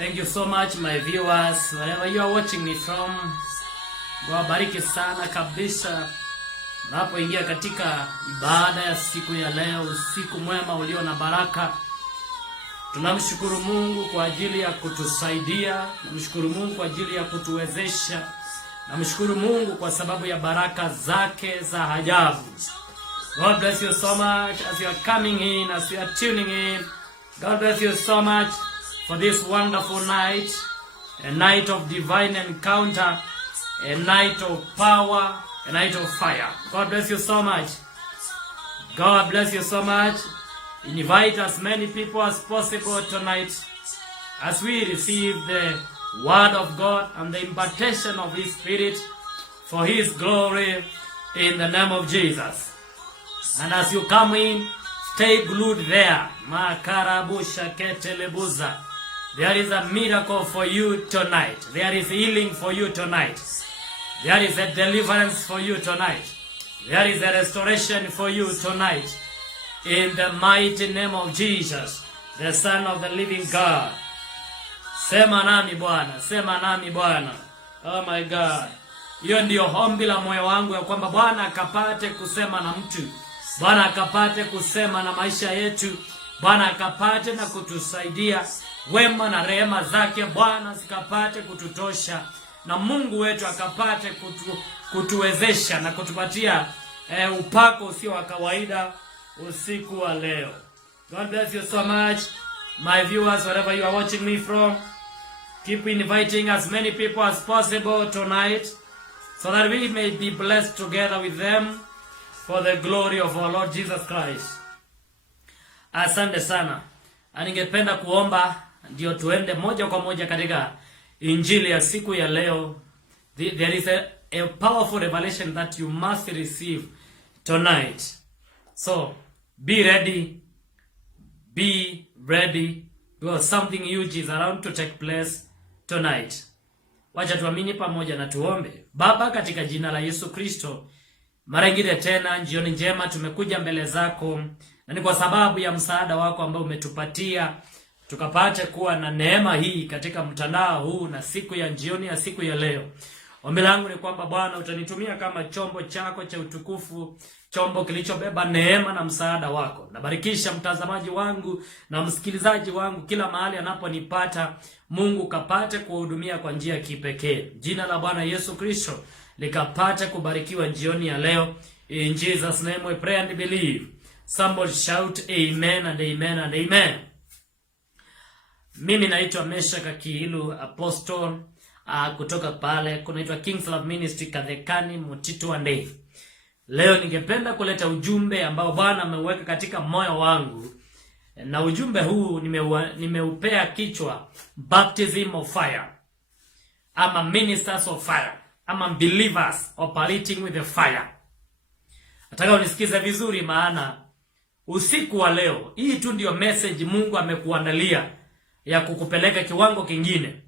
Thank you so much my viewers, wherever you are watching me from. Wabariki sana kabisa unapoingia katika ibada ya siku ya leo, usiku mwema ulio na baraka. Tunamshukuru Mungu kwa ajili ya kutusaidia, tunamshukuru Mungu kwa ajili ya kutuwezesha. Namshukuru Mungu kwa sababu ya baraka zake za ajabu. God bless you so much as you are coming in, as you are tuning in. God bless you so much for this wonderful night, a night of divine encounter, a night of power, a night of fire. God bless you so much. God bless you so much. Invite as many people as possible tonight as we receive the word of God and the impartation of His Spirit for His glory in the name of Jesus. And as you come in, stay glued there. Makarabusha ketelebuza. There is a miracle for you tonight. There is healing for you tonight. There is a deliverance for you tonight. There is a restoration for you tonight. In the mighty name of Jesus, the Son of the living God. Sema nami Bwana, sema nami Bwana. Oh my God. Hiyo ndio ombi la moyo wangu, ya kwamba Bwana akapate kusema na mtu. Bwana akapate kusema na maisha yetu. Bwana akapate na kutusaidia. Wema na rehema zake Bwana zikapate kututosha. Na Mungu wetu akapate kutuwezesha na kutupatia upako usio wa kawaida usiku wa leo. God bless you so much my viewers, wherever you are watching me from. Keep inviting as many people as possible tonight, so that we may be blessed together with them for the glory of our Lord Jesus Christ. Asante sana. Ningependa kuomba ndio tuende moja kwa moja katika injili ya siku ya leo. There is a powerful revelation that you must receive tonight. So, be ready. Be ready, because something huge is around to take place tonight. Wacha tuamini pamoja na tuombe. Baba, katika jina la Yesu Kristo, mara nyingine tena jioni njema tumekuja mbele zako, na ni kwa sababu ya msaada wako ambao umetupatia tukapate kuwa na neema hii katika mtandao huu na siku ya jioni ya siku ya leo. Ombi langu ni kwamba Bwana utanitumia kama chombo chako cha utukufu, chombo kilichobeba neema na msaada wako. Nabarikisha mtazamaji wangu na msikilizaji wangu kila mahali anaponipata. Mungu kapate kuhudumia kwa njia ya kipekee. Jina la Bwana Yesu Kristo likapate kubarikiwa jioni ya leo. In Jesus name we pray and believe. Somebody shout amen and amen and amen. Mimi naitwa Meshak Kiilu Apostle kutoka pale kunaitwa King's Love Ministry Kadhekani Mutitu Ande. Leo ningependa kuleta ujumbe ambao Bwana ameuweka katika moyo wangu, na ujumbe huu nimeupea kichwa Baptism of Fire, ama Ministers of Fire, ama Believers Operating with the Fire. Nataka unisikize vizuri, maana usiku wa leo hii tu ndio message Mungu amekuandalia ya kukupeleka kiwango kingine.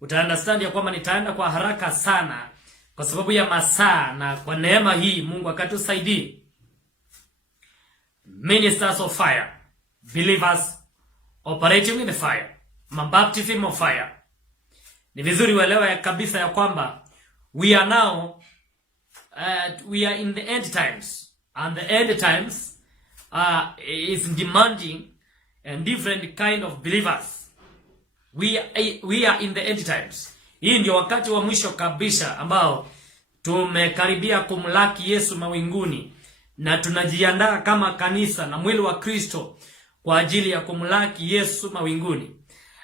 Utaunderstand ya kwamba nitaenda kwa haraka sana kwa sababu ya masaa, na kwa neema hii Mungu akatusaidie. Ministers of Fire, Believers Operating in the Fire, Baptism of Fire. Ni vizuri uelewe ya kabisa ya kwamba we are now we are in the end times, and the end times is demanding a different kind of believers. We are in the end times. Hii ndio wakati wa mwisho kabisa ambao tumekaribia kumlaki Yesu mawinguni, na tunajiandaa kama kanisa na mwili wa Kristo kwa ajili ya kumlaki Yesu mawinguni.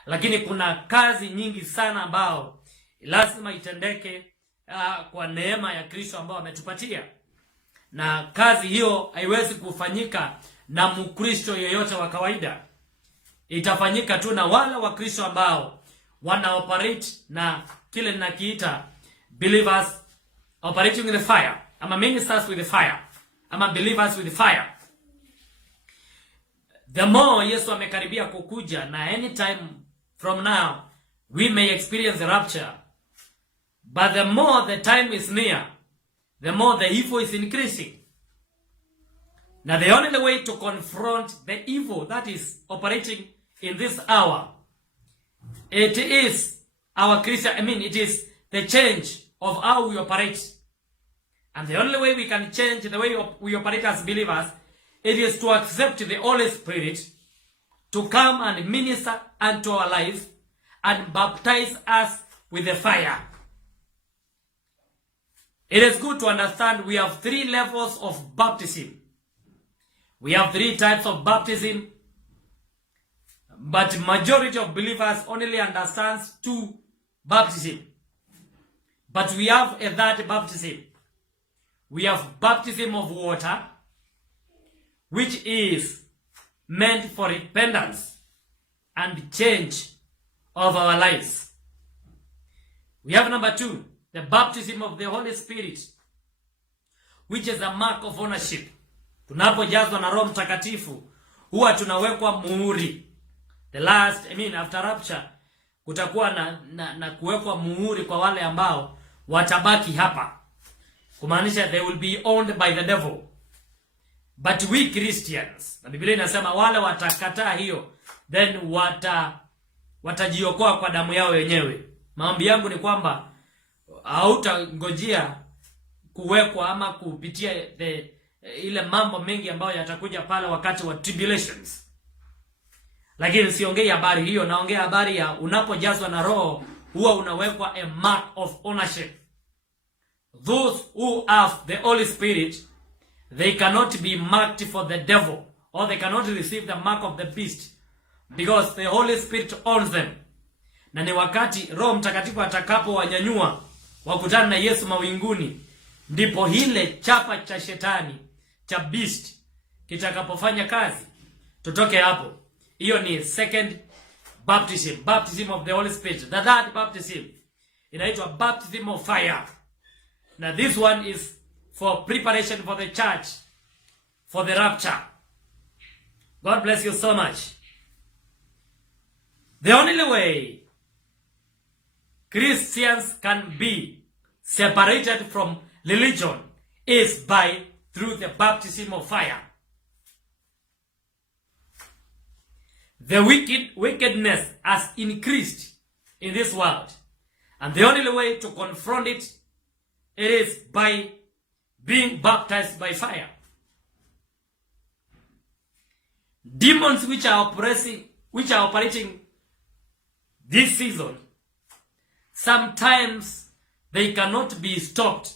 Lakini kuna kazi nyingi sana ambao lazima itendeke kwa neema ya Kristo ambao ametupatia. Na kazi hiyo haiwezi kufanyika na Mkristo yeyote wa kawaida. Itafanyika tu na wale wa Kristo ambao wana operate na kile ninakiita believers operating with the fire, ama ministers with the fire, ama believers with the fire. The more Yesu amekaribia kukuja, na anytime from now we may experience the rapture, but the more the time is near, the more the evil is increasing. Now the only way to confront the evil that is operating in this hour It is our Christian, it is the change of how we operate. And the only way we can change the way we operate as believers, it is to accept the Holy Spirit to come and minister unto our life and baptize us with the fire. It is good to understand we have 3 levels of baptism. We have 3 types of baptism, but majority of believers only understands 2 baptism. But we have a 3rd baptism. We have baptism of water, which is meant for repentance and change of our lives. We have number 2, the baptism of the Holy Spirit, which is a mark of ownership. Tunapojazwa na Roho Mtakatifu, huwa tunawekwa muhuri. After rapture, kutakuwa na kuwekwa muhuri kwa wale ambao watabaki hapa. Kumaanisha they will be owned by the devil. But we Christians, na Biblia inasema wale watakataa hiyo, then watajiokoa kwa damu yao wenyewe. Maombi yangu ni kwamba hautangojea kuwekwa ama kupitia ile mambo mengi ambayo yatakuja pale wakati wa tribulations. Lakini siongei habari hiyo, naongea habari ya unapojazwa na Roho, huwa unawekwa a mark of ownership. Those who have the Holy Spirit, they cannot be marked for the devil, or they cannot receive the mark of the beast, because the Holy Spirit owns them. Na ni wakati Roho Mtakatifu atakapo wanyanyua wakutana na Yesu mawinguni, ndipo hile chapa cha shetani cha beast kitakapofanya kazi, tutoke hapo. Hiyo ni 2nd baptism, baptism of the Holy Spirit. The 3rd baptism inaitwa baptism of fire. Now this one is for preparation for the church, for the rapture. God bless you so much. The only way Christians can be separated from religion is through the baptism of fire. The wickedness has increased in this world, and the only way to confront it is by being baptized by fire. Demons which are operating this season, sometimes they cannot be stopped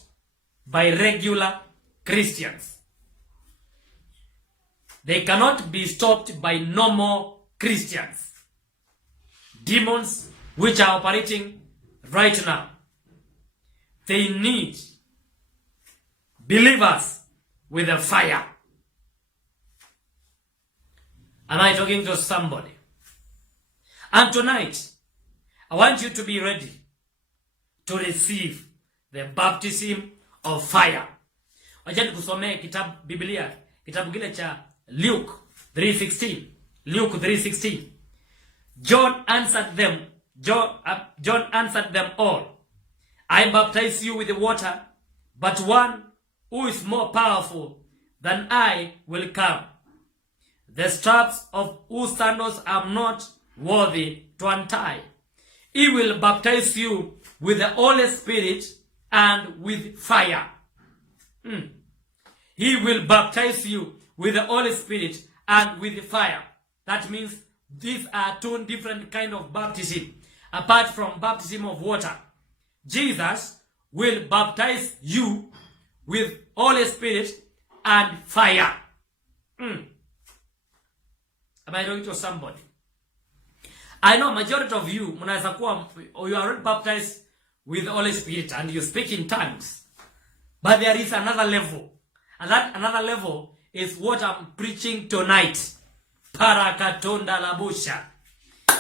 by regular Christians. They cannot be stopped by normal Christians. Demons which are operating right now, they need believers with a fire. Am I talking to somebody? And tonight, I want you to be ready to receive the baptism of fire. Wacha nikusomee kitabu Biblia, kitabu kile cha Luke 3:16. Luke 3:16. John answered them all, I baptize you with the water, but one who is more powerful than I will come, the straps of whose sandals I'm not worthy to untie. He will baptize you with the Holy Spirit and with fire. He will baptize you with the Holy Spirit and with fire. That means these are 2 different kind of baptism. Apart from baptism of water, Jesus will baptize you with Holy Spirit and fire. Am I talking to somebody? I know majority of you, you are already baptized with the Holy Spirit and you speak in tongues. But there is another level. And that another level is what I'm preaching tonight. Parakatonda labusha.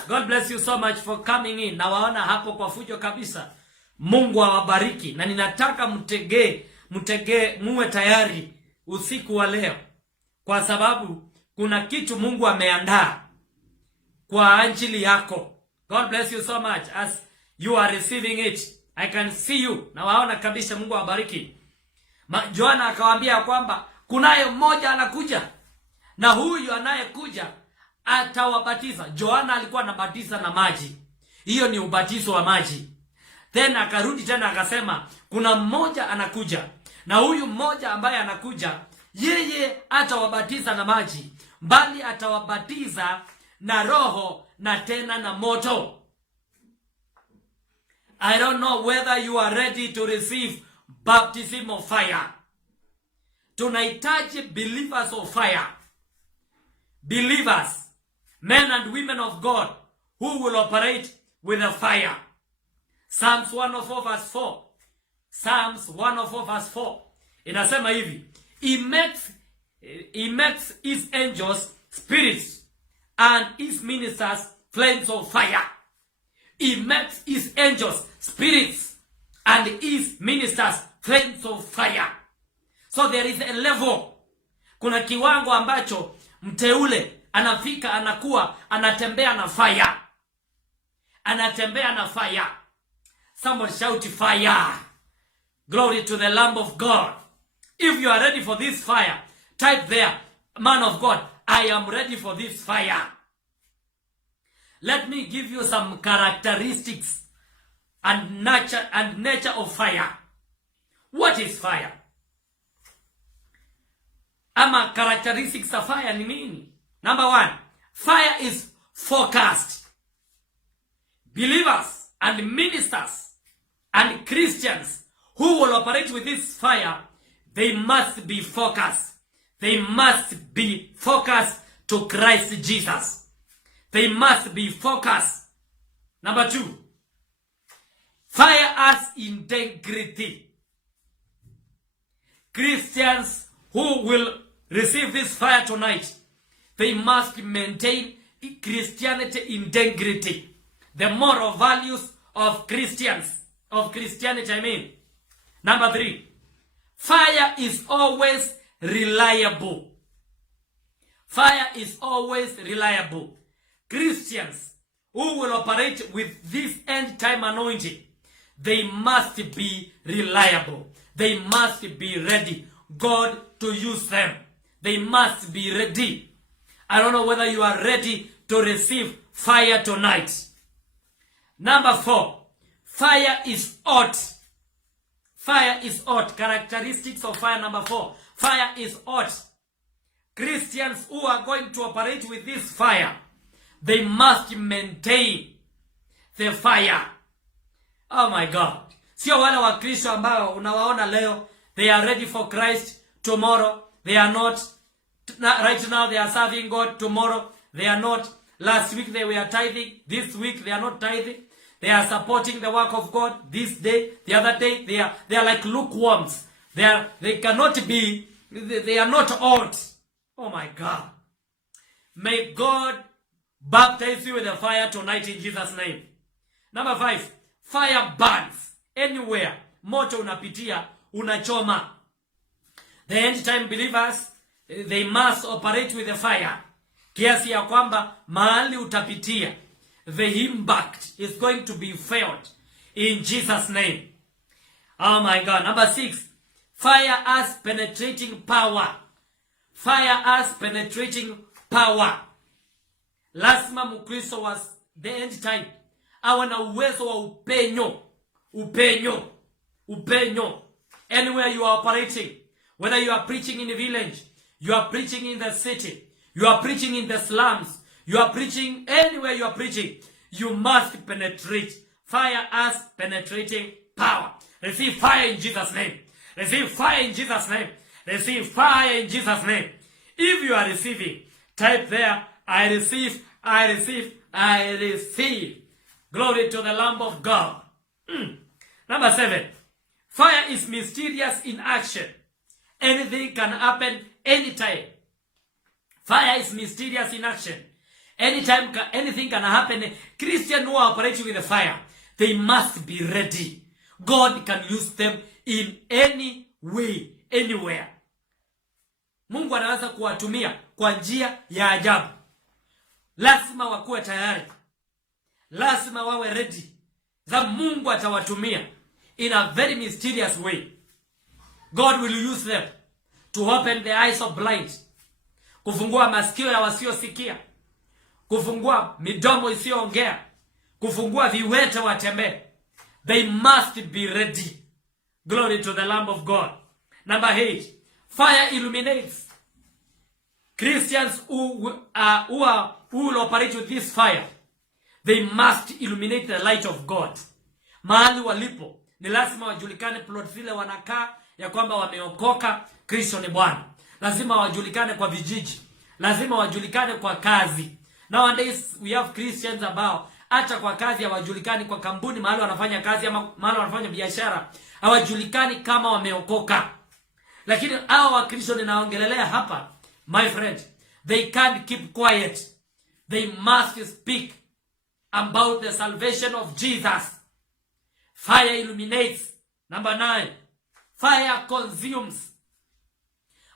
God bless you so much for coming in. Nawaona hapo kwa fujo kabisa. Mungu awabariki. Na ninataka muwe tayari usiku wa leo. Kwa sababu kuna kitu Mungu ameandaa kwa ajili yako. God bless you so much as you are receiving it. I can see you. Nawaona kabisa, Mungu awabariki. Yohana akawaambia kwamba kunaye mmoja anakuja, na huyu anayekuja atawabatiza. Yohana alikuwa anabatiza na maji. Hiyo ni ubatizo wa maji. Then akarudi tena akasema kuna mmoja anakuja, na huyu mmoja ambaye anakuja yeye atawabatiza na maji, bali atawabatiza na Roho na tena na moto. I don't know whether you are ready to receive baptism of fire. Tunahitaji believers of fire. Believers, men and women of God, who will operate with the fire. Psalms 104 verse 4. Psalms 104 verse 4. Inasema hivi. He makes his angels spirits and his ministers flames of fire. He makes his angels spirits and his ministers flames of fire. So there is a level. Kuna kiwango ambacho mteule anafika, anakuwa anatembea na fire. Anatembea na fire. Somebody shout fire. Glory to the Lamb of God. If you are ready for this fire, type there, man of God, I am ready for this fire. Let me give you some characteristics and nature of fire. What is fire? Ama characteristics of fire ni nini? Number 1, fire is focused. Believers and ministers and Christians who will operate with this fire, they must be focused. They must be focused to Christ Jesus. They must be focused. Number 2, fire has integrity. Christians who will receive this fire tonight, they must maintain Christianity integrity. The moral values of Christianity, I mean. Number 3, fire is always reliable. Fire is always reliable. Christians who will operate with this end time anointing, they must be reliable. They must be ready. God to use them. They must be ready. I don't know whether you are ready to receive fire tonight. Number 4, fire is hot. Fire is hot. Characteristics of fire number 4. Fire is hot. Christians who are going to operate with this fire, they must maintain the fire. Oh my God. Sio wale wa Kristo ambao unawaona leo, they are ready for Christ, tomorrow they are not. Right now they are serving God, tomorrow they are not. Last week they were tithing, this week they are not tithing. They are supporting the work of God this day, the other day they are like lukewarms. They cannot be, they are not hot. Oh my God. May God baptize you with the fire tonight in Jesus' name. Number 5, fire burns anywhere. Moto unapitia, unachoma. The end time believers, they must operate with the fire. Kiasi ya kwamba mahali utapitia, the impact is going to be felt in Jesus' name. Oh my God. Number 6, fire has penetrating power. Fire has penetrating power. Lazima Mkristo was the end time awe na uwezo wa upenyo. Upenyo. Anywhere you are operating, whether you are preaching in a village, you are preaching in the city, you are preaching in the slums, you are preaching anywhere you are preaching, you must penetrate. Fire has penetrating power. Receive fire in Jesus' name. Receive fire in Jesus' name. Receive fire in Jesus' name. If you are receiving, type there, I receive, I receive, I receive. Glory to the Lamb of God. Number 7, fire is mysterious in action. Anything can happen anytime. Fire is mysterious in action. Anytime, anything can happen. Christians who are operating with the fire, they must be ready. God can use them in any way, anywhere. Mungu anaweza kuwatumia kwa njia ya ajabu. Lazima wakuwe tayari. Lazima wawe ready. Za Mungu atawatumia in a very mysterious way. God will use them to open the eyes of blind. Kufungua masikio ya wasiosikia. Kufungua midomo isiyoongea. kufungua viwete watembee. They must be ready. Glory to the Lamb of God. Number 8, fire illuminates. Christians who will operate with this fire, they must illuminate the light of God. Mahali walipo ni lazima wajulikane plot vile wanakaa ya kwamba wameokoka, Kristo ni Bwana. Lazima wajulikane kwa vijiji, lazima wajulikane kwa kazi. Nowadays we have Christians ambao hata kwa kazi hawajulikani, kwa kampuni mahali wanafanya kazi ama mahali wanafanya biashara hawajulikani kama wameokoka. Lakini hao wa Kristo ninaongelelea hapa, my friend, they can't keep quiet. They must speak about the salvation of Jesus. Fire illuminates. Number 9, fire consumes.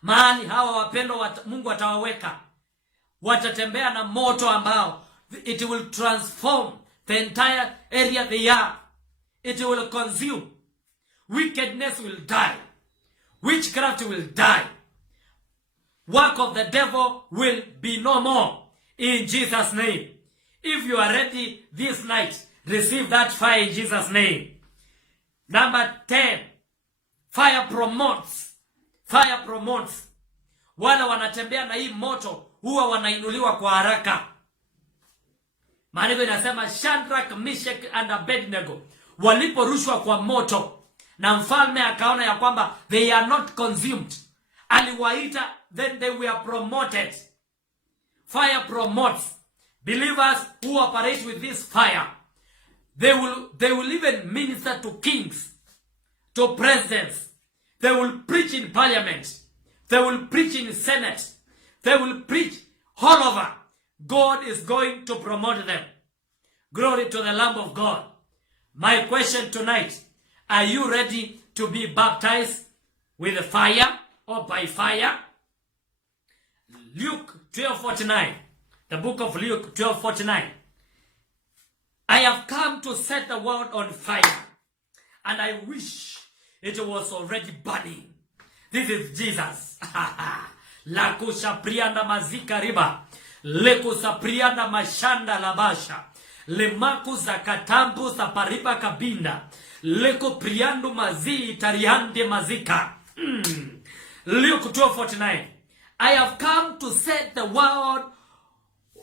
Mahali hawa wapendo Mungu atawaweka, watatembea na moto ambao it will transform the entire area they are. It will consume. Wickedness will die. Witchcraft will die. Work of the devil will be no more. In Jesus' name. If you are ready this night, receive that fire in Jesus' name. Number 10, fire promotes. Fire promotes. Wale wanatembea na hii moto huwa wanainuliwa kwa haraka. Maandiko inasema Shadrach, Meshach and Abednego waliporushwa kwa moto na mfalme akaona ya kwamba they are not consumed, aliwaita, then they were promoted. Fire promotes. Believers who operate with this fire, they will even minister to kings, to presidents. They will preach in parliament. They will preach in senate. They will preach all over. God is going to promote them. Glory to the Lamb of God. My question tonight, are you ready to be baptized with fire or by fire? Luke 12:49. The book of Luke 12:49. I have come to set the world on fire, and I wish it was already burning. This is Jesus. Lakusha prianda mazika riba. Lekusa prianda mashanda labasha. Lemaku za katambu sa pariba kabinda. Leko priando mazi tariande mazika. Luke 12:49. I have come to set the world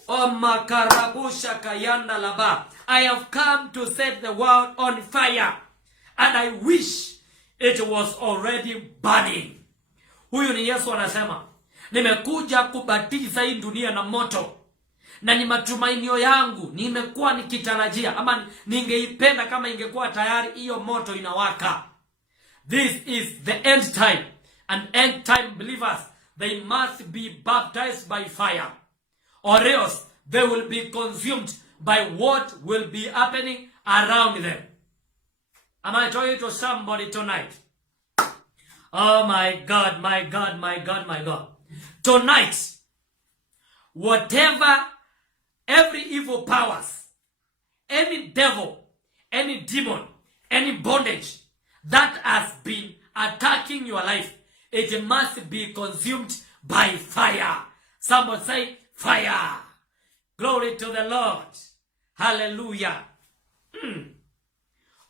on makarabusha kayanda laba. I have come to set the world on fire, and I wish it was already burning. Huyu ni Yesu anasema, nimekuja kubatiza hii dunia na moto, na ni matumainio yangu, nimekuwa nikitarajia ama ningeipenda kama ingekuwa tayari hiyo moto inawaka. This is the end time, and end time believers, they must be baptized by fire, or else they will be consumed by what will be happening around them. Am I talking to somebody tonight? Oh my God, my God, my God, my God. Tonight, whatever, every evil powers, any devil, any demon, any bondage that has been attacking your life, it must be consumed by fire. Someone say fire. Glory to the Lord. Hallelujah.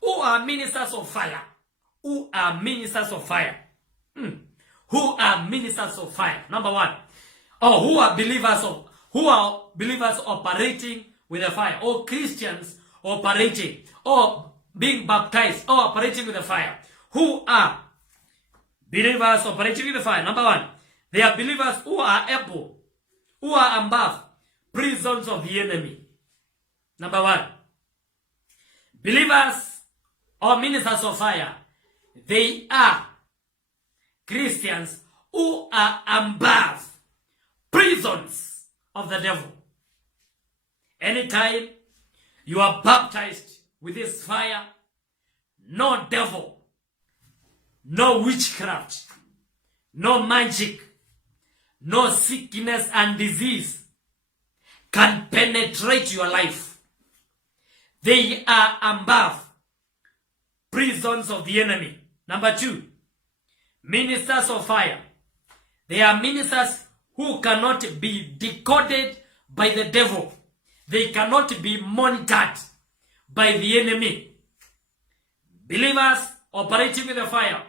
Who are ministers of fire? Who are ministers of fire? Who are ministers of fire? Number 1. Or who are believers operating with the fire? Or Christians operating or being baptized or operating with the fire? Who are believers operating with the fire? Number 1. They are believers who are able, who are above prisons of the enemy. Number 1. Believers or ministers of fire, they are Christians who are above prisons of the devil. Anytime you are baptized with this fire, no devil, no witchcraft, no magic, no sickness and disease can penetrate your life. They are above prisons of the enemy. Number 2, ministers of fire. They are ministers who cannot be decoded by the devil. They cannot be monitored by the enemy. Believers operating with the fire,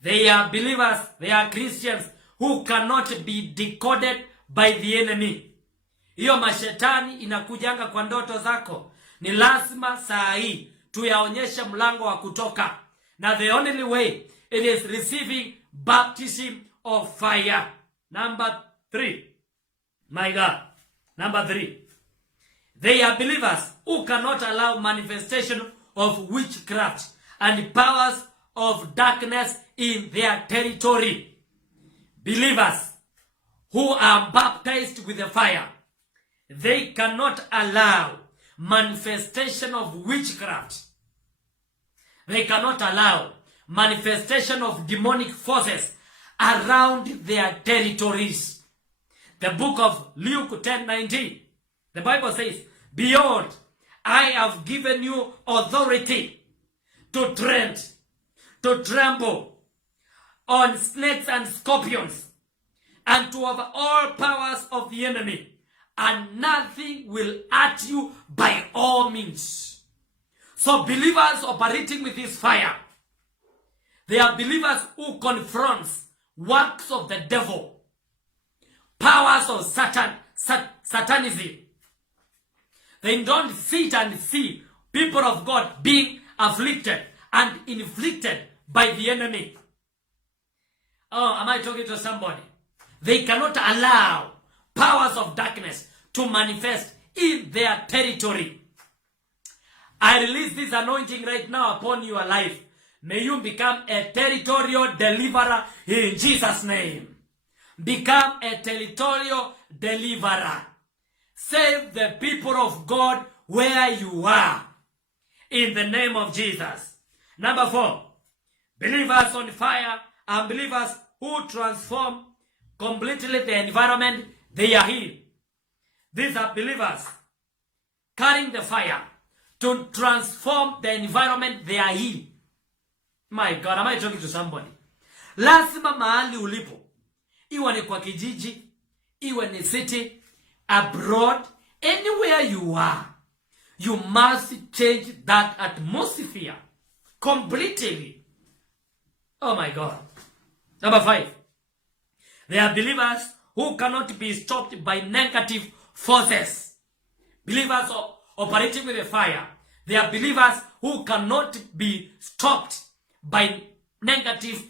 they are believers, they are Christians who cannot be decoded by the enemy. Hiyo mashetani inakujanga kwa ndoto zako. Ni lazima saa hii tuyaonyeshe mlango wa kutoka. Na the only way it is receiving baptism of fire. Number 3. My God. Number 3. They are believers who cannot allow manifestation of witchcraft and powers of darkness in their territory. Believers who are baptized with the fire, they cannot allow manifestation of witchcraft. They cannot allow manifestation of demonic forces around their territories. The book of Luke 10:19, the Bible says, "Behold, I have given you authority to tread, to trample on snakes and scorpions, and to have all powers of the enemy, and nothing will hurt you by all means." So believers operating with this fire, they are believers who confronts works of the devil, powers of satanism. They don't sit and see people of God being afflicted and inflicted by the enemy. Oh, am I talking to somebody? They cannot allow powers of darkness to manifest in their territory. I release this anointing right now upon your life. May you become a territorial deliverer in Jesus' name. Become a territorial deliverer. Save the people of God where you are. In the name of Jesus. Number 4. Believers on fire are believers who transform completely the environment they are in. These are believers carrying the fire to transform the environment they are in. My God, am I talking to somebody? Lazima mahali ulipo, iwe ni kwa kijiji, iwe ni city, abroad, anywhere you are, you must change that atmosphere completely. Oh my God. Number 5. They are believers who cannot be stopped by negative forces. Believers operating with the fire. They are believers who cannot be stopped by negative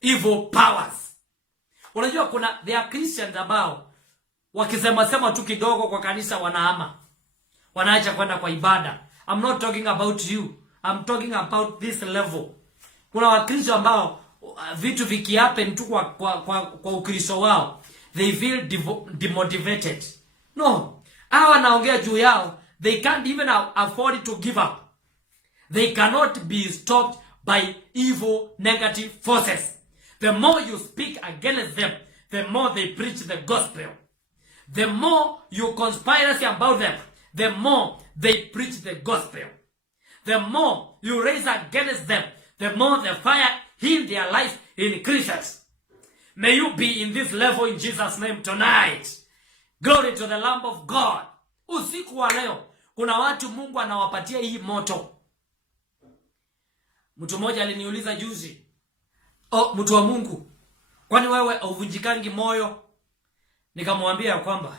evil powers. Unajua there are Christians ambao wakisema tu kidogo kwa kanisa wanahama. Wanaacha kwenda kwa ibada. I'm not talking about you. I'm talking about this level. Kuna wakristo ambao vitu vikihappen tu kwa ukristo wao, they feel demotivated. No. Hawa naongea juu yao, they can't even afford to give up. They cannot be stopped by evil negative forces. The more you speak against them, the more they preach the gospel. The more you conspiracy about them, the more they preach the gospel. The more you raise against them, the more the fire heal their life increases. May you be in this level in Jesus' name tonight. Glory to the Lamb of God. Usiku wa leo, kuna watu Mungu anawapatia hii moto. Mtu mmoja aliniuliza juzi, mtu wa Mungu, kwani wewe uvunjikangi moyo? Nikamwambia kwamba,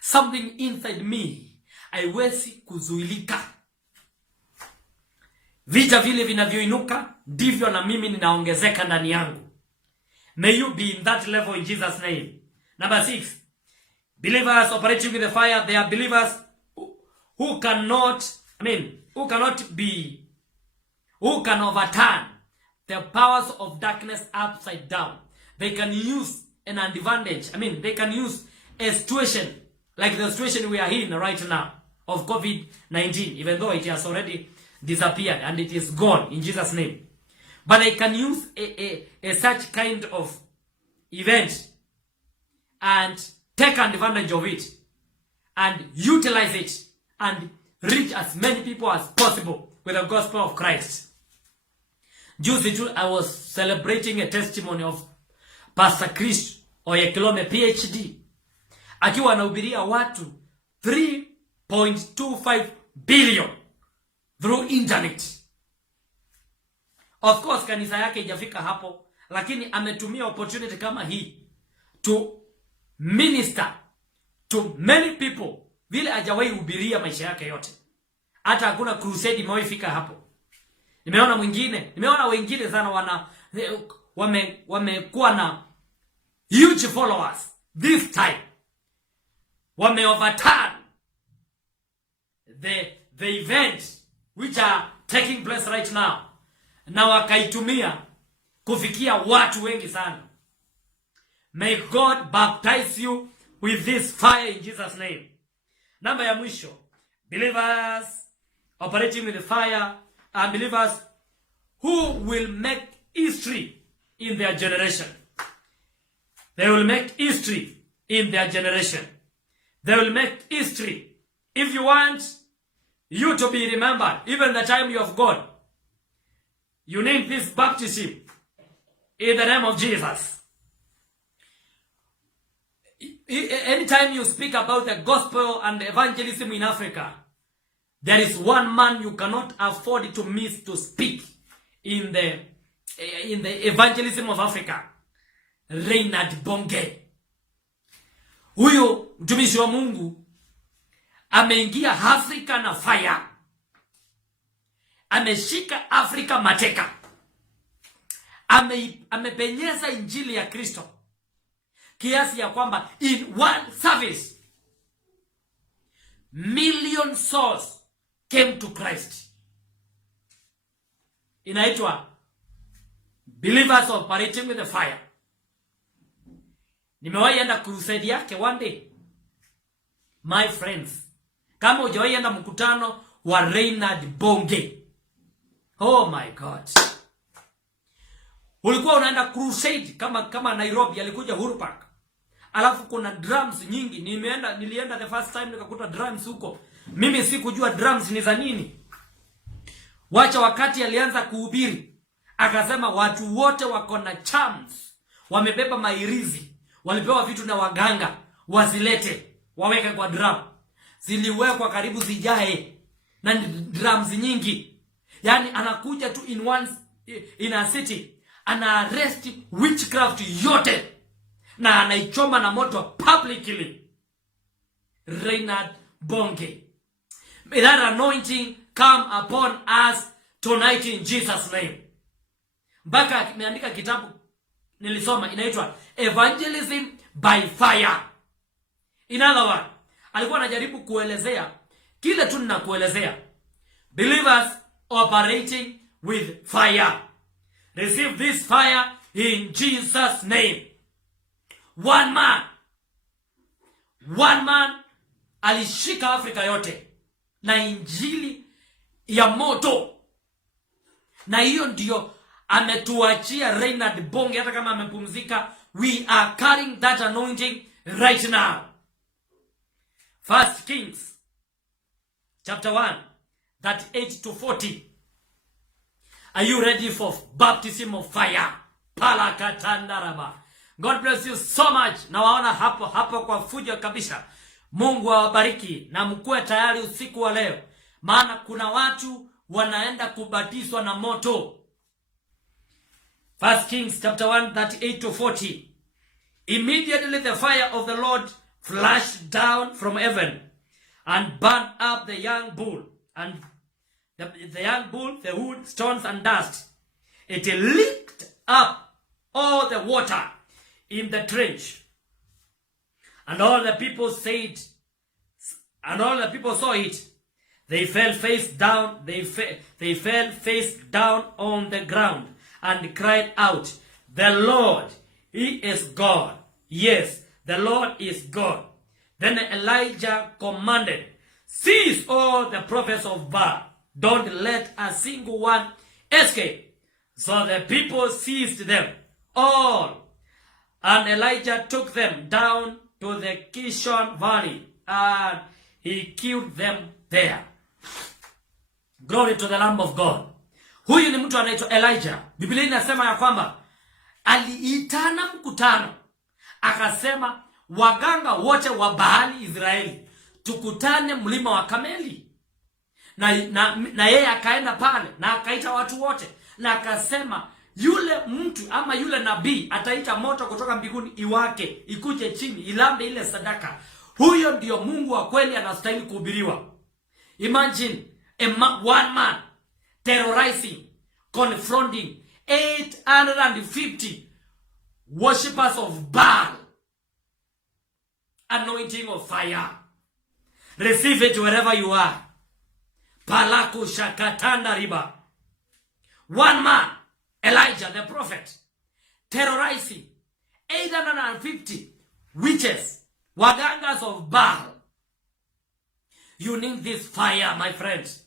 something inside me haiwezi kuzuilika. Vita vile vinavyoinuka, ndivyo na mimi ninaongezeka ndani yangu. May you be in that level in Jesus' name. Number 6. Believers operating with the fire, they are believers who can overturn the powers of darkness upside down. They can use an advantage. They can use a situation like the situation we are in right now of COVID-19, even though it has already disappeared and it is gone in Jesus' name. But they can use a such kind of event and take advantage of it and utilize it and reach as many people as possible with the gospel of Christ. Juzi I was celebrating a testimony of Pastor Chris Oyekilome, PhD, akiwa anahubiria watu 3 1.25 billion through internet. Of course kanisa yake haijafika hapo, lakini ametumia opportunity kama hii to minister to many people vile hajawahi hubiria maisha yake yote. Hata hakuna crusade imewahi fika hapo. Nimeona wengine sana wamekuwa na huge followers this time. Wame overturn the event which are taking place right now, na wakaitumia kufikia watu wengi sana. May God baptize you with this fire in Jesus name. Namba ya mwisho, believers operating with the fire are believers who will make history in their generation. They will make history in their generation. They will make history. If you want you to be remembered, even the time you have gone, you need this baptism in the name of Jesus. Anytime you speak about the gospel and evangelism in Africa, there is one man you cannot afford to miss to speak in the evangelism of Africa. Reinhard Bonge. Huyo mtumishi wa Mungu ameingia Afrika na fire. Ameshika Afrika mateka. Amepenyeza injili ya Kristo kiasi ya kwamba in one service million souls came to Christ. Inaitwa believers operating with the fire. Nimewahi enda crusade yake one day. My friends, kama hujawahi enda mkutano wa Reinhard Bonge, oh my God. Ulikuwa unaenda crusade kama Nairobi, alikuja Uhuru Park. Alafu kuna drums nyingi. Nilienda the first time nikakuta drums huko. Mimi sikujua drums ni za nini. Wacha wakati alianza kuhubiri, akasema watu wote wako na charms, wamebeba mairizi, walipewa vitu na waganga, wasilete, waweke kwa drum. Ziliwekwa karibu zijae na drums nyingi. Yani anakuja tu in a city, ana arrest witchcraft yote na anaichoma na moto publicly. Reinhard Bonge. May that anointing come upon us tonight in Jesus name. Mpaka ameandika kitabu nilisoma inaitwa Evangelism by Fire. In other words, alikuwa anajaribu kuelezea kile tu ninakuelezea. Believers operating with fire. Receive this fire in Jesus name. One man alishika Afrika yote na injili ya moto. Na hiyo ndio ametuachia Reinhard Bonge. Hata kama amepumzika, we are carrying that anointing right now. 1 Kings chapter 1 38 to 40. Are you ready for baptism of fire? Palakatandaraba. God bless you so much. Na waona hapo kwa fujo kabisa. Mungu awabariki na mkuwe tayari usiku wa leo. Maana kuna watu wanaenda kubatizwa na moto. 1 Kings chapter 1 38 to 40. Immediately the fire of the Lord flashed down from heaven and burned up the young bull and the wood, stones and dust. It licked up all the water in the trench. And all the people saw it. They fell face down. They fell face down on the ground and cried out, "The Lord, He is God. Yes, the Lord is God." Then Elijah commanded, "Seize all the prophets of Baal. Don't let a single one escape." So the people seized them all. And Elijah took them down to the Kishon Valley, and he killed them there. Glory to the Lamb of God. Huyu ni mtu anaitwa Elijah. Biblia inasema ya kwamba aliitana mkutano, akasema waganga wote wa Baali Israeli, tukutane mlima wa Kameli. Na yeye akaenda pale na akaita watu wote na akasema yule mtu ama yule nabii ataita moto kutoka mbinguni iwake, ikuje chini, ilambe ile sadaka. Huyo ndio Mungu wa kweli anastahili kuhubiriwa. Imagine one man terrorizing, confronting 850 worshippers of Baal. Anointing of fire. Receive it wherever you are. Palaku shakatanda riba. One man, Elijah the prophet, terrorizing 850 witches, wagangas of Baal. You need this fire, my friends.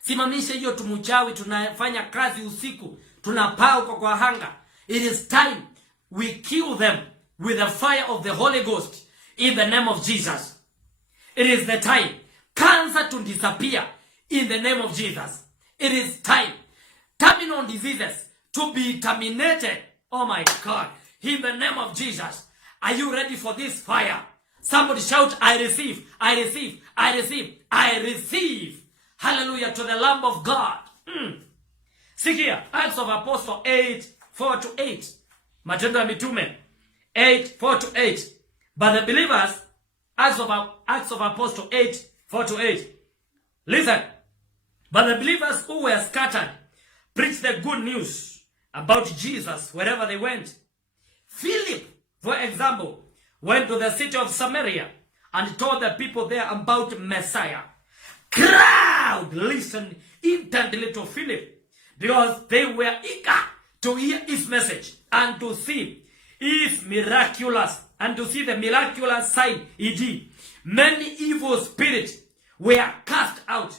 Simamisha hiyo tumuchawi, tunafanya kazi usiku, tunapauka kwa hanga. It is time we kill them with the fire of the Holy Ghost in the name of Jesus. It is the time cancer to disappear in the name of Jesus. It is time terminal diseases to be terminated. Oh my God. In the name of Jesus. Are you ready for this fire? Somebody shout, I receive, I receive, I receive, I receive. Hallelujah to the Lamb of God. See here, Acts of Apostle 8:4-8. Matendo ya Mitume 8:4-8. But the believers, Acts of Apostle 8:4-8. Listen. But the believers who were scattered preached the good news about Jesus wherever they went. Philip, for example, went to the city of Samaria and told the people there about Messiah. Crowd listened intently to Philip because they were eager to hear his message and to see his miraculous and to see the miraculous sign he did. Many evil spirits were cast out,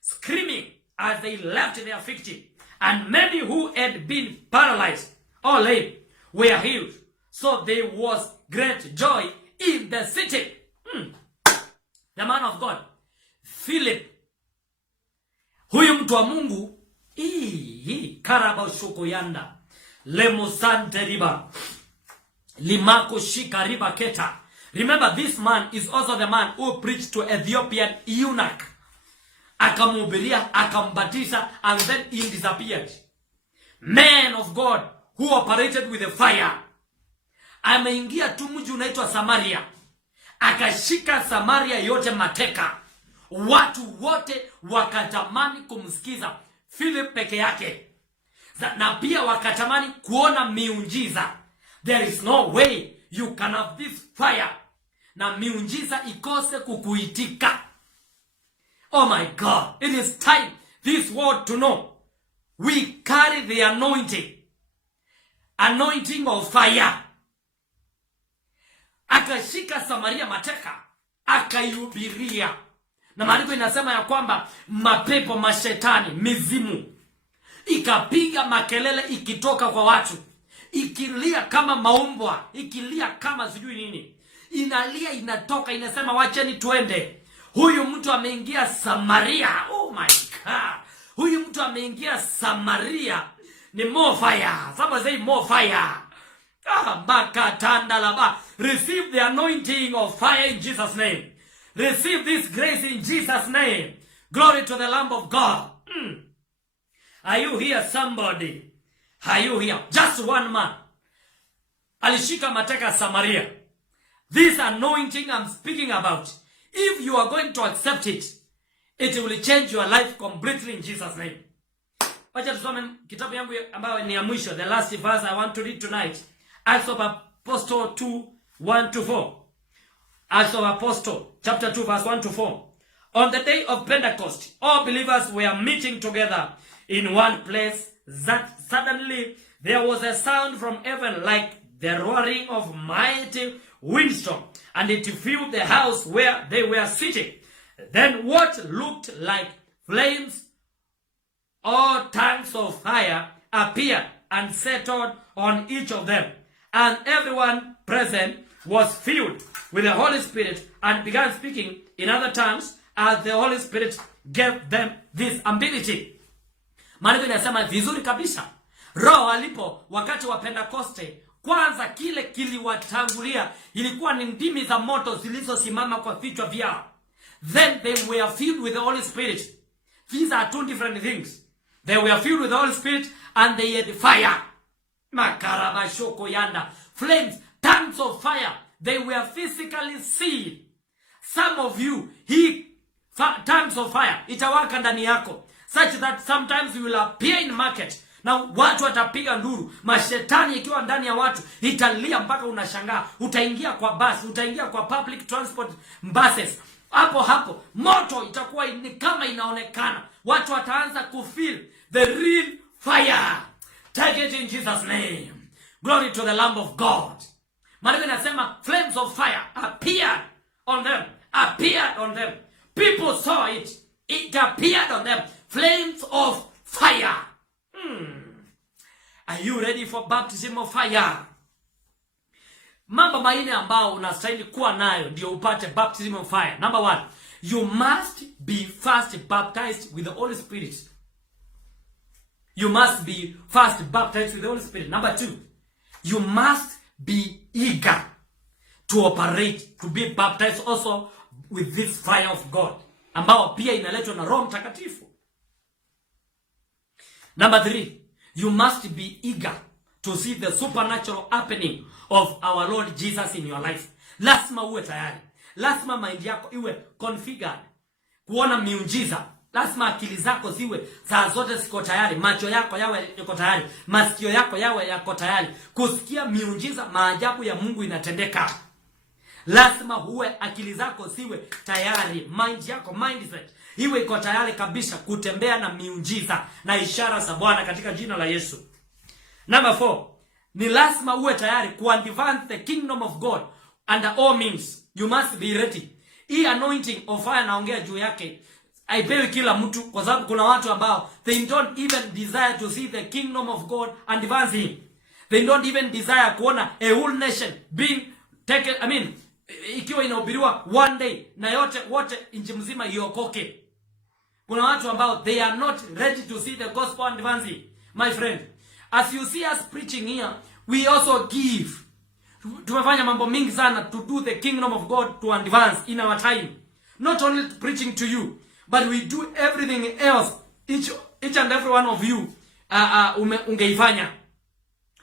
screaming as they left their victim, and many who had been paralyzed or lame were healed. So there was great joy in the city. The man of God, Philip, huyu mtu wa Mungu, karaba shoko yanda, lemo sante riba, limako shika riba keta. Remember, this man is also the man who preached to Ethiopian eunuch. Akamubiria, akambatiza, and then he disappeared. Man of God who operated with the fire. Ameingia tu mji unaitwa Samaria. Akashika Samaria yote mateka. Watu wote wakatamani kumsikiza Philip peke yake. Na pia wakatamani kuona miujiza. There is no way you can have this fire na miujiza ikose kukuitika. Oh my God, it is time this world to know we carry the anointing of fire. Akashika Samaria mateka, akaihubiria. Na maandiko inasema ya kwamba mapepo, mashetani, mizimu ikapiga makelele ikitoka kwa watu, ikilia kama maumbwa, ikilia kama sijui nini, inalia, inatoka, inasema wacheni tuende. Huyu mtu ameingia Samaria. Oh my God, huyu mtu ameingia Samaria. Ni more fire. Somebody say more fire. Receive the anointing of fire in Jesus' name. Receive this grace in Jesus' name. Glory to the Lamb of God. Are you here, somebody? Are you here? Just one man alishika mateka Samaria. This anointing I'm speaking about, if you are going to accept it, it will change your life completely in Jesus' name. Wacha tusome kitabu yangu ambayo ni ya mwisho, the last verse I want to read tonight. Acts of Apostle 2:1-4. Acts of Apostle chapter 2 verse 1-4. On the day of Pentecost, all believers were meeting together in one place. That suddenly there was a sound from heaven like the roaring of mighty windstorm, and it filled the house where they were sitting. Then what looked like flames or tongues of fire appeared and settled on each of them. And everyone present was filled with the Holy Spirit and began speaking in other tongues as the Holy Spirit gave them this ability. Maandiko inasema vizuri kabisa. Roho alipo wakati wa Pentekoste, kwanza kile kiliwatangulia ilikuwa ni ndimi za moto zilizosimama kwa vichwa vyao. then they were filled with the Holy Spirit. These are two different things. They were filled with the Holy Spirit and they had fire. Makarabashoko yanda. Flames, tongues of fire. They were physically seen. Some of you, tongues of fire, itawaka ndani yako. Such that sometimes you will appear in market. Na watu watapiga nduru, mashetani ikiwa ndani ya watu italia mpaka unashangaa. Utaingia kwa bus, utaingia kwa public transport buses. Hapo moto itakuwa ni kama inaonekana. Watu wataanza kufeel the real fire. Take it in Jesus name. Glory to the Lamb of God. Maandiko inasema flames of fire appeared on them. Appeared on them. People saw it. It appeared on them. Flames of fire. Are you ready for baptism of fire? Mambo manne ambao unastahili kuwa nayo ndio upate baptism of fire. Number 1, you must be first baptized with the Holy Spirit. You must be first baptized with the Holy Spirit. Number 2, you must be eager to operate, to be baptized also with this fire of God, ambao pia inaletwa na Roho Mtakatifu. Number 3, you must be eager to see the supernatural happening of our Lord Jesus in your life. Lazima uwe tayari. Lazima mind yako iwe configured kuona miujiza. Lazima akili zako ziwe saa zote ziko tayari. Macho yako yawe yako tayari. Masikio yako yawe yako tayari kusikia miujiza, maajabu ya Mungu inatendeka. Lazima uwe akili zako ziwe tayari. Mind yako, mindset iwe iko tayari kabisa kutembea na miujiza na ishara za Bwana katika jina la Yesu. Number 4, ni lazima uwe tayari ku advance the kingdom of God under all means. You must be ready. Hii anointing of fire naongea juu yake haipewi kila mtu, kwa sababu kuna watu ambao they don't even desire to see the kingdom of God advancing. They don't even desire kuona a whole nation being taken, ikiwa inahubiriwa one day na wote nchi mzima iokoke. Kuna watu ambao they are not ready to see the gospel advancing. My friend, as you see us preaching here, we also give. Tumefanya mambo mingi sana to do the kingdom of God to advance in our time. Not only preaching to you, but we do everything else. Each and every one of you ungeifanya.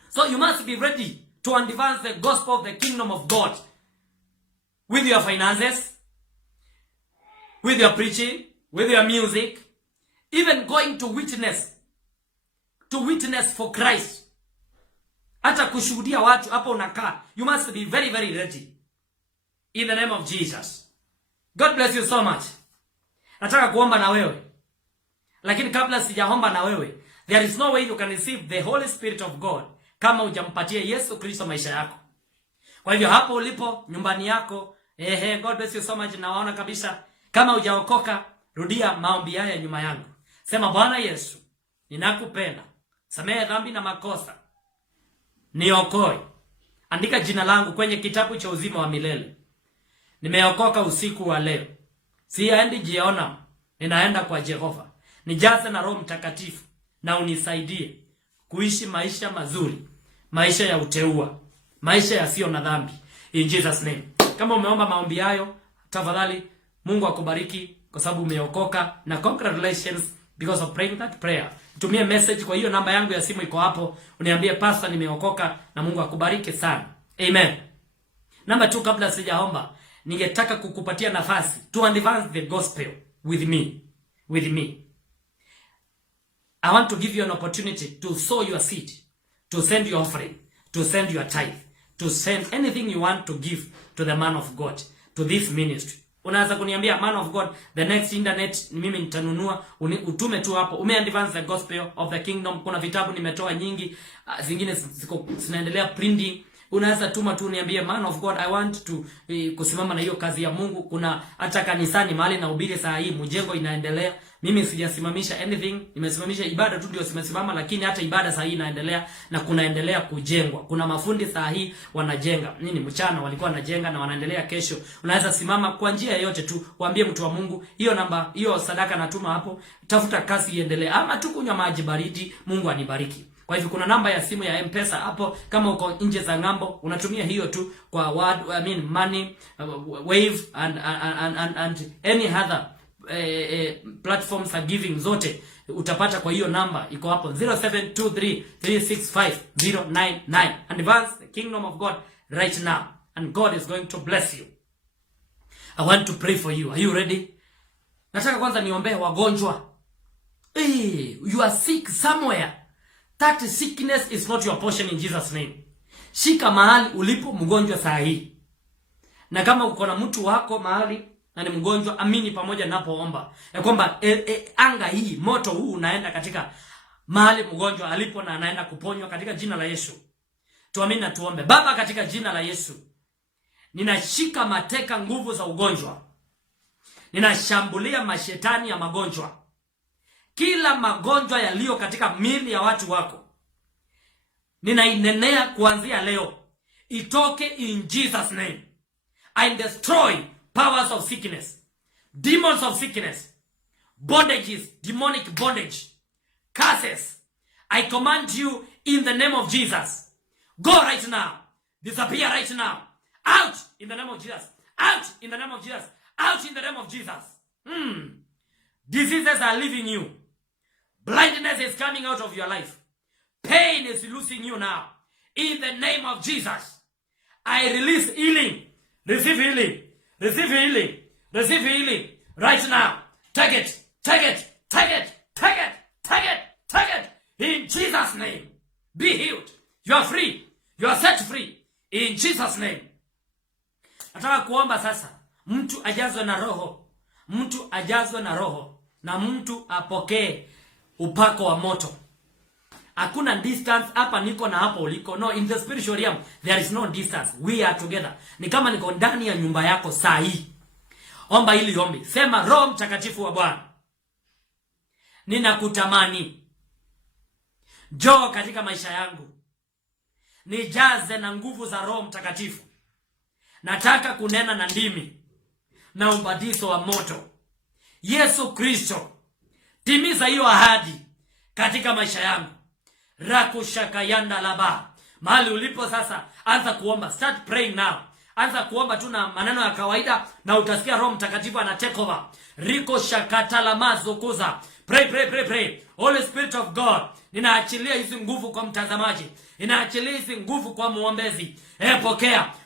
So you must be ready to advance the gospel of the kingdom of God with your finances, with your preaching, with your music, even going to witness for Christ. Hata kushuhudia watu hapo unakaa. You must be very, very ready. In the name of Jesus. God bless you so much. Nataka kuomba na wewe. Lakini kabla sijaomba na wewe, there is no way you can receive the Holy Spirit of God kama hujampatia Yesu Kristo maisha yako. Kwa hivyo hapo ulipo nyumbani yako, God bless you so much. Nawaona kabisa kama hujaokoka, rudia maombi haya nyuma yangu. Sema, Bwana Yesu, ninakupenda. Samehe dhambi na makosa. Niokoe. Andika jina langu kwenye kitabu cha uzima wa milele. Nimeokoka usiku wa leo. Siendi jiona, ninaenda kwa Jehova. Nijaze na Roho Mtakatifu na unisaidie kuishi maisha mazuri, maisha ya uteua, maisha yasiyo na dhambi. In Jesus name. Kama umeomba maombi hayo, tafadhali Mungu akubariki kwa sababu umeokoka, na congratulations because of praying that prayer. Tumie message kwa hiyo namba yangu ya simu iko hapo. Uniambie, pastor, nimeokoka, na Mungu akubariki sana. Amen. Number 2, kabla sijaomba, ningetaka kukupatia nafasi to advance the gospel with me. I want to give you an opportunity to sow your seed, to send your offering, to send your tithe, to send anything you want to give to the man of God, to this ministry. Unaweza kuniambia, man of God, the next internet mimi nitanunua, utume tu hapo. Advance the gospel of the kingdom. Kuna vitabu nimetoa nyingi, zingine zinaendelea printing. Unaweza tuma tu niambie, man of God, I want to kusimama na hiyo kazi ya Mungu. Kuna hata kanisani mahali na ubiri saa hii mjengo inaendelea. Mimi sijasimamisha anything, nimesimamisha ibada tu ndio simesimama, lakini hata ibada saa hii inaendelea na kunaendelea kujengwa. Kuna mafundi saa hii wanajenga. Mchana walikuwa wanajenga na wanaendelea kesho. Unaweza simama kwa njia yoyote tu, waambie mtu wa Mungu, hiyo namba, hiyo sadaka natuma hapo, tafuta kazi iendelee, ama tu kunywa maji baridi, Mungu anibariki. Kwa hivyo kuna namba ya simu ya M-Pesa hapo, kama uko nje za ngambo unatumia hiyo tu kwa money, Wave and any other platforms are giving zote utapata kwa hiyo namba iko hapo 0723365099. Advance the kingdom of God right now and God is going to bless you. I want to pray for you. Are you ready? Nataka kwanza niombee wagonjwa. You are sick somewhere. That sickness is not your portion in Jesus name. Shika mahali ulipo mgonjwa saa hii. Na kama uko na mtu wako mahali na ni mgonjwa, amini pamoja ninapoomba ya kwamba anga hii, moto huu unaenda katika mahali mgonjwa alipo na anaenda kuponywa katika jina la Yesu. Tuamini na tuombe. Baba, katika jina la Yesu, ninashika mateka nguvu za ugonjwa. Ninashambulia mashetani ya magonjwa. Kila magonjwa yaliyo katika miili ya watu wako, ninainenea kuanzia leo itoke in Jesus name. I destroy powers of sickness, demons of sickness, bondages, demonic bondage, curses. I command you in the name of Jesus. Go right now. Disappear right now. Out in the name of Jesus. Out in the name of Jesus. Out in the name of Jesus. Diseases are leaving you. Blindness is coming out of your life. Pain is losing you now. In the name of Jesus, I release healing. Receive healing. Receive healing. Receive healing. Right now. Take it. Take it. Take it. Take it. Take it. Take it. In Jesus' name. Be healed. You are free. You are set free. In Jesus' name. Nataka kuomba sasa, mtu ajazwe na roho. Mtu ajazwe na roho. Na mtu apokee upako wa moto. Hakuna distance hapa niko na hapo uliko. No, in the spiritual realm there is no distance. We are together. Ni kama niko ndani ya nyumba yako saa hii. Omba hili ombi. Sema, Roho Mtakatifu wa Bwana, ninakutamani. Njoo katika maisha yangu. Nijaze na nguvu za Roho Mtakatifu. Nataka kunena na ndimi na ubatizo wa moto. Yesu Kristo, timiza hiyo ahadi katika maisha yangu. Rakushakayanda laba. Mahali ulipo sasa, anza kuomba. Start praying now. Anza kuomba tu na maneno ya kawaida na utasikia Roho Mtakatifu ana take over. Riko shakata lamazo kuza. Pray, pray, pray, pray. Holy Spirit of God, ninaachilia hizi nguvu kwa mtazamaji. Ninaachilia hizi nguvu kwa muombezi.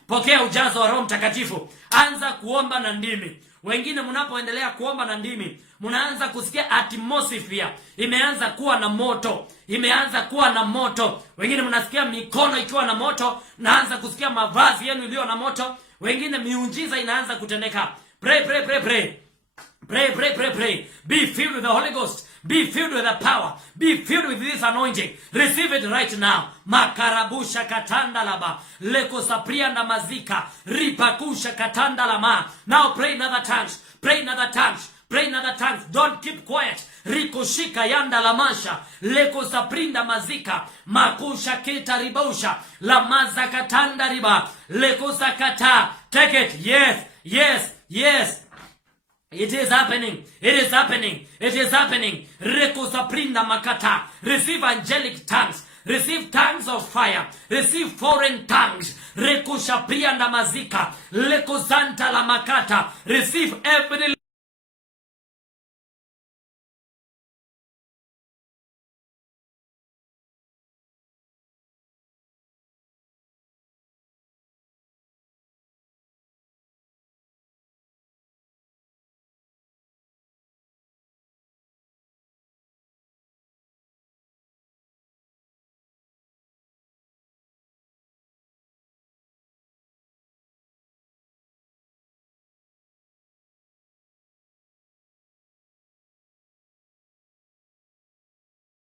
Pokea ujazo wa Roho Mtakatifu. Anza kuomba na ndimi. Wengine mnapoendelea kuomba na ndimi, mnaanza kusikia atmosphere imeanza kuwa na moto. Imeanza kuwa na moto. Wengine mnasikia mikono ikiwa na moto, naanza kusikia mavazi yenu iliyo na moto. Wengine miujiza inaanza kutendeka. Pray, pray, pray, pray. Pray, pray, pray, pray. Be filled with the Holy Ghost. Be filled with the power. Be filled with this anointing. Receive it right now. Makarabusha katanda laba. Leko saprianda mazika. Ripakusha katanda lama. Now pray in other tongues. Pray in other tongues. Pray in other tongues. Don't keep quiet. Rikoshika yanda lamasha. Leko saprinda mazika. Makusha kita ribosha. Lamaza katanda riba. Leko sakata. Take it. Yes. Yes. Yes. It is happening. It is happening. It is happening. Reko saprinda makata. Receive angelic tongues. Receive tongues of fire. Receive foreign tongues. Reko shaprianda mazika. Leko zanta la makata. Receive every